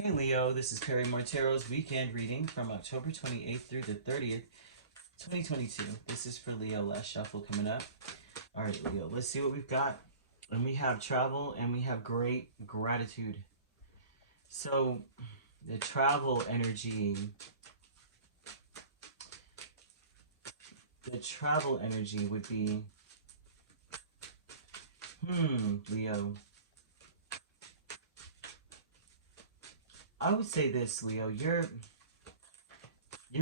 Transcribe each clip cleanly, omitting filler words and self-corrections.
Hey Leo, this is Perrymoretarot's weekend reading from October 28th through the 30th, 2022. This is for Leo, last shuffle coming up. Alright Leo, let's see what we've got. And we have travel and we have great gratitude. So the travel energy, would be, Leo. I would say this, Leo, you're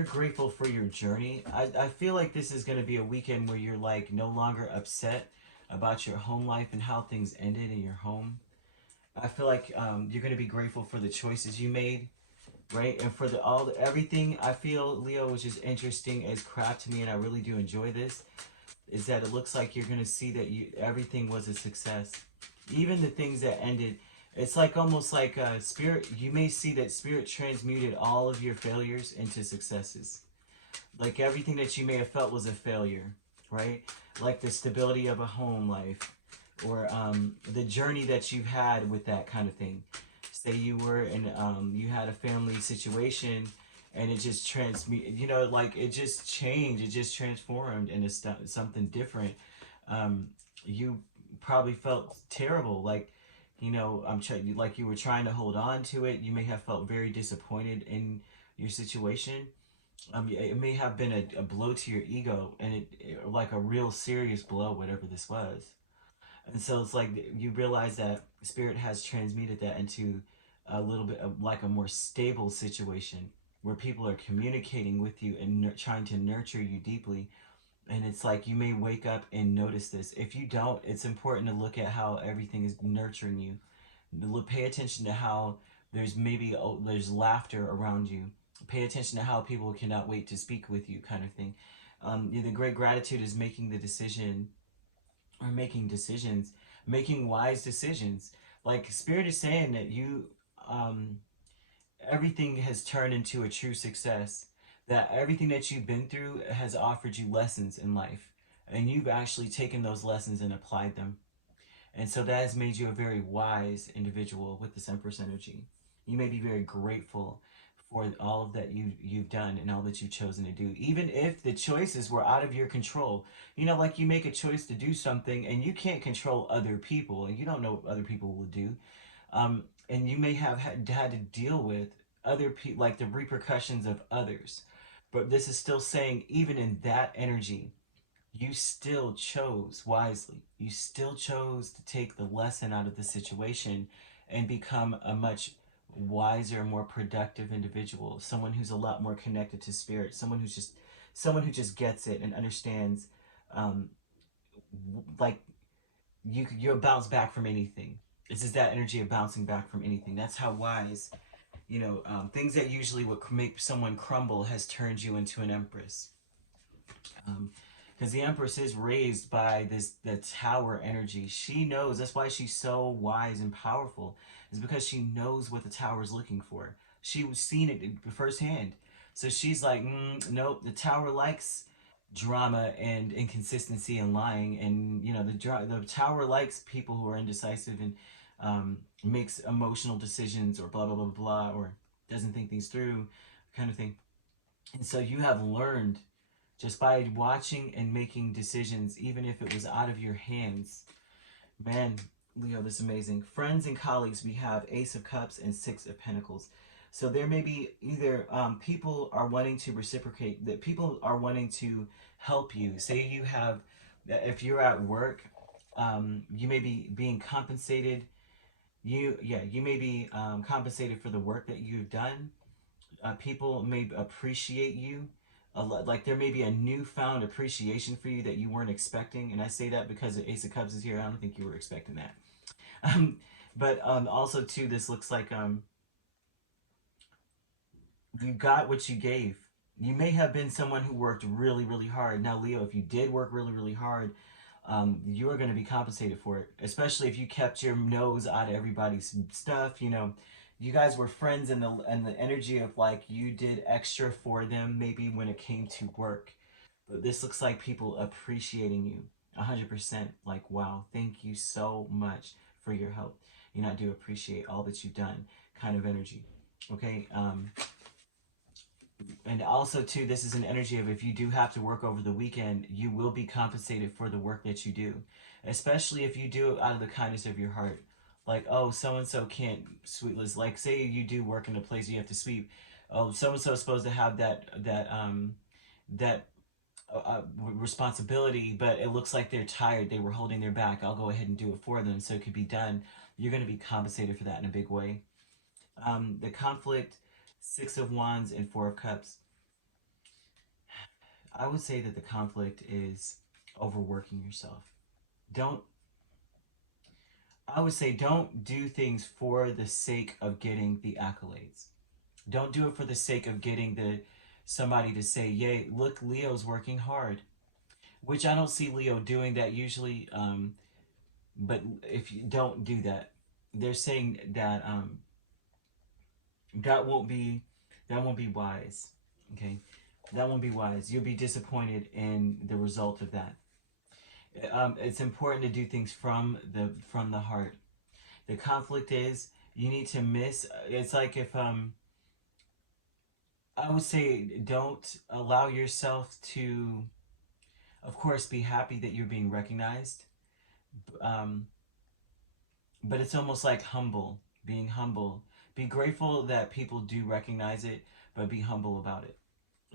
grateful for your journey. I feel like this is going to be a weekend where you're like no longer upset about your home life and how things ended in your home. I feel like you're going to be grateful for the choices you made, right? And for everything. I feel, Leo, which is interesting as crap to me, and I really do enjoy this, is that it looks like you're going to see that everything was a success. Even the things that ended, it's like almost like spirit. You may see that spirit transmuted all of your failures into successes. Like everything that you may have felt was a failure, right? Like the stability of a home life, or the journey that you've had with that kind of thing. Say you were in, you had a family situation, and it just like it just changed, it just transformed into something different. You probably felt terrible, like, like you were trying to hold on to it. You may have felt very disappointed in your situation. It may have been a blow to your ego, and like a real serious blow, whatever this was. And so it's like you realize that spirit has transmuted that into a little bit of like a more stable situation where people are communicating with you and trying to nurture you deeply. And it's like you may wake up and notice this. If you don't, it's important to look at how everything is nurturing you. Pay attention to how there's laughter around you. Pay attention to how people cannot wait to speak with you, kind of thing. The great gratitude is making the decision, or making decisions, making wise decisions. Like Spirit is saying that um, everything has turned into a true success. That everything that you've been through has offered you lessons in life, and you've actually taken those lessons and applied them. And so that has made you a very wise individual with this Empress energy. You may be very grateful for all of that you've done and all that you've chosen to do, even if the choices were out of your control. Like you make a choice to do something and you can't control other people, and you don't know what other people will do. And you may have had to deal with other people, like the repercussions of others. But this is still saying, even in that energy, you still chose wisely. You still chose to take the lesson out of the situation and become a much wiser, more productive individual. Someone who's a lot more connected to spirit. Someone who just gets it and understands. Um, like you'll bounce back from anything. This is that energy of bouncing back from anything. That's how wise. Things that usually would make someone crumble has turned you into an empress. Because the Empress is raised by the tower energy. She knows, that's why she's so wise and powerful, is because she knows what the tower is looking for. She was seen it firsthand. So she's like, nope, the tower likes drama and inconsistency and lying, and the tower likes people who are indecisive and makes emotional decisions, or blah blah blah blah, or doesn't think things through, kind of thing. And so you have learned, just by watching and making decisions, even if it was out of your hands. Man, Leo, this is amazing. Friends and colleagues, we have Ace of Cups and Six of Pentacles. So there may be either people are wanting to reciprocate, that people are wanting to help you. Say you have, if you're at work, you may be being compensated. You may be compensated for the work that you've done. People may appreciate you. Like there may be a newfound appreciation for you that you weren't expecting, and I say that because the Ace of Cups is here. I don't think you were expecting that. But also too, this looks like you got what you gave. You may have been someone who worked really, really hard. Now, Leo, if you did work really, really hard, you are going to be compensated for it. Especially if you kept your nose out of everybody's stuff. You guys were friends, and the energy of like you did extra for them, maybe when it came to work. But this looks like people appreciating you 100%. Like, wow, thank you so much for your help. I do appreciate all that you've done, kind of energy. Okay. And also too, this is an energy of if you do have to work over the weekend, you will be compensated for the work that you do, especially if you do it out of the kindness of your heart. Like, oh, so and so can't sweepless. Like, say you do work in a place you have to sweep. Oh, so and so is supposed to have that responsibility, but it looks like they're tired. They were holding their back. I'll go ahead and do it for them so it could be done. You're going to be compensated for that in a big way. The conflict, Six of Wands and Four of Cups. I would say that the conflict is overworking yourself. Don't, I would say don't do things for the sake of getting the accolades. Don't do it for the sake of getting the somebody to say, "Yay, look, Leo's working hard." Which I don't see Leo doing that usually. But if you don't do that, they're saying that that won't be that won't be wise. Okay, that won't be wise. You'll be disappointed in the result of that. It's important to do things from the heart. The conflict is you need to miss. It's like if I would say don't allow yourself to, of course, be happy that you're being recognized. Um, but it's almost like humble, being humble. Be grateful that people do recognize it, but be humble about it.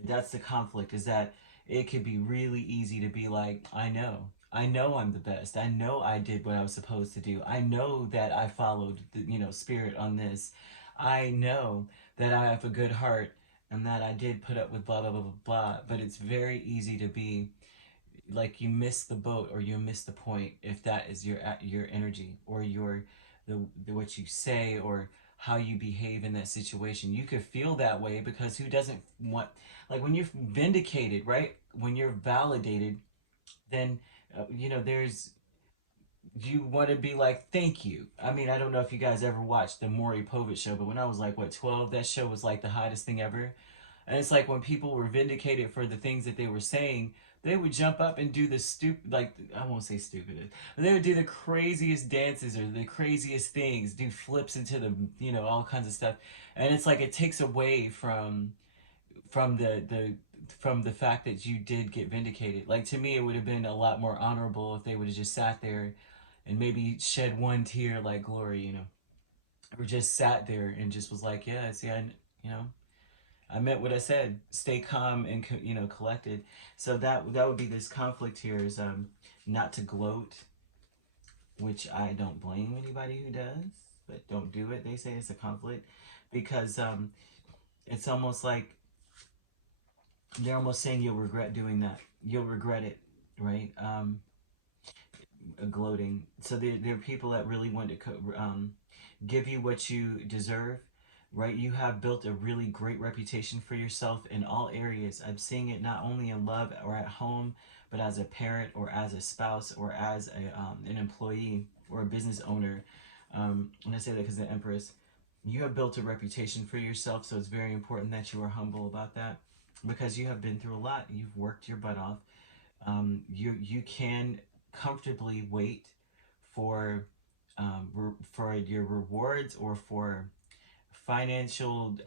That's the conflict, is that it could be really easy to be like, I know I'm the best. I know I did what I was supposed to do. I know that I followed the, spirit on this. I know that I have a good heart and that I did put up with blah blah blah blah blah. But it's very easy to be like you miss the boat or you miss the point if that is your energy or the what you say or how you behave in that situation. You could feel that way because who doesn't want, like when you're vindicated, right? When you're validated, then there's, you want to be like, thank you. I mean, I don't know if you guys ever watched the Maury Povich show, but when I was like, what, 12, that show was like the hottest thing ever. And it's like when people were vindicated for the things that they were saying, they would jump up and do the stupid, like, I won't say stupid, but they would do the craziest dances or the craziest things, do flips into the, all kinds of stuff. And it's like it takes away from the fact that you did get vindicated. Like to me, it would have been a lot more honorable if they would have just sat there and maybe shed one tear like Glory, or just sat there and just was like, yeah, see, you know, I meant what I said. Stay calm and collected. So that would be this conflict here is not to gloat, which I don't blame anybody who does, but don't do it. They say it's a conflict because it's almost like they're almost saying you'll regret doing that. You'll regret it, right? Gloating. So there are people that really want to give you what you deserve, right? You have built a really great reputation for yourself in all areas. I'm seeing it not only in love or at home, but as a parent or as a spouse or as an employee or a business owner. And I say that because the Empress, you have built a reputation for yourself, so it's very important that you are humble about that because you have been through a lot. You've worked your butt off. You can comfortably wait for for your rewards or for financial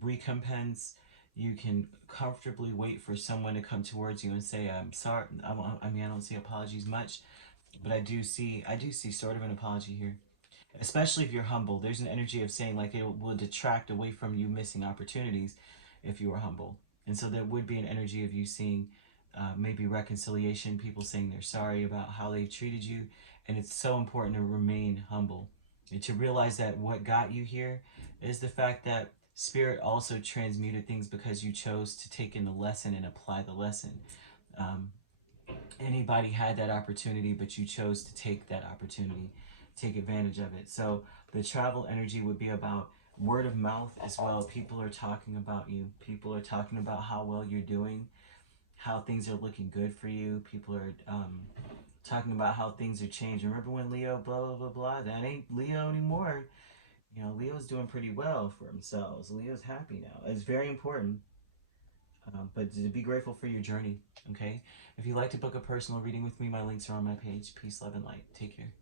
recompense. You can comfortably wait for someone to come towards you and say, "I'm sorry." I mean, I don't see apologies much, but I do see sort of an apology here, especially if you're humble. There's an energy of saying like it will detract away from you missing opportunities if you are humble. And so there would be an energy of you seeing maybe reconciliation, people saying they're sorry about how they treated you. And it's so important to remain humble and to realize that what got you here is the fact that Spirit also transmuted things because you chose to take in the lesson and apply the lesson. Um, Anybody had that opportunity, but you chose to take that opportunity, take advantage of it. So the travel energy would be about word of mouth as well. People are talking about you. People are talking about how well you're doing, how things are looking good for you. People are talking about how things are changing. Remember when Leo blah blah blah blah? That ain't Leo anymore. Leo's doing pretty well for themselves. Leo's happy now. It's very important. But to be grateful for your journey, okay? If you'd like to book a personal reading with me, my links are on my page. Peace, love, and light. Take care.